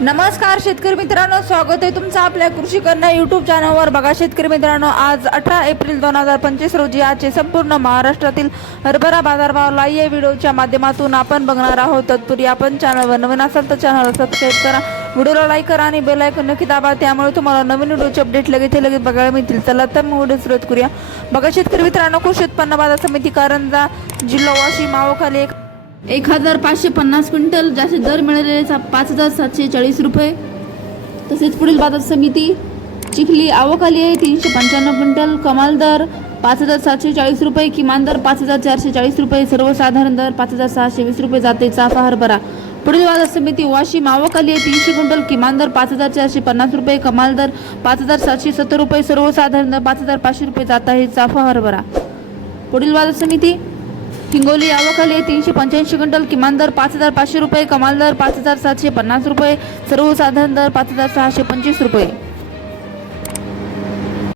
नमस्कार शेतकरी मित्रांनो स्वागत आहे तुमचं आपल्या कृषी कन्या युट्यूब चॅनलवर बघा शेतकरी मित्रांनो आज अठरा एप्रिल दोन हजार पंचवीस रोजी आजचे संपूर्ण महाराष्ट्रातील हरभरा बाजारभाव या व्हिडिओच्या माध्यमातून आपण बघणार आहोत. तत्पूर्वी आपण चॅनलवर नवीन असाल तर चॅनलला सबस्क्राईब करा व्हिडिओला लाईक करा आणि बेल आयकन नक्की दाबा. त्यामुळे तुम्हाला नवीन व्हिडिओचे अपडेट लगेच लगेच बघायला मिळतील. चला तर मग व्हिडिओ सुरुवात करूया. बघा शेतकरी मित्रांनो कृषी उत्पन्न बाजार समिती कारंजा जिल्हा वाशी मावोखाली एक एक हजार पाचशे पन्नास क्विंटल ज्याचे दर मिळालेले सा- पाच हजार सातशे चाळीस रुपये. तसेच पुढील बाजार समिती चिखली आवकाली आहे तीनशे पंच्याण्णव क्विंटल कमाल दर पाच हजार सातशे चाळीस रुपये किमान दर पाच हजार चारशे चाळीस रुपये सर्वसाधारण दर पाच हजार सहाशे वीस रुपये जाते चाफा हरभरा पुढील बाजार समिती वाशिम आवकाली आहे तीनशे क्विंटल किमान दर पाच हजार चारशे पन्नास रुपये कमाल दर पाच हजार सातशे सत्तर रुपये सर्वसाधारण दर पाच हजार पाचशे रुपये जात आहे चाफा हरभरा पुढील बाजार समिती हिंगोली आवक तीनशे पंच्याऐंशी क्विंटल किमान दर पाच हजार पाचशे रुपये कमाल दर पाच हजार सातशे पन्नास रुपये सर्वसाधारण दर पाच हजार सहाशे पंचवीस रुपये.